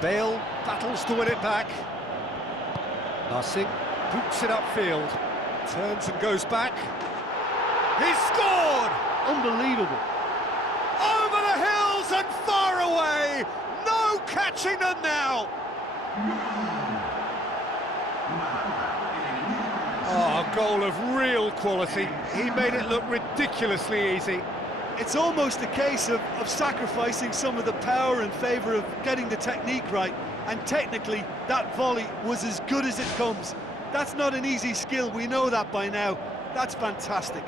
Bale battles to win it back. Nasir boots it upfield, turns and goes back. He's scored! Unbelievable. Over the hills and far away! No catching them now! Oh, a goal of real quality. He made it look ridiculously easy. It's almost a case of sacrificing some of the power in favour of getting the technique right, and technically that volley was as good as it comes. That's not an easy skill, we know that by now. That's fantastic.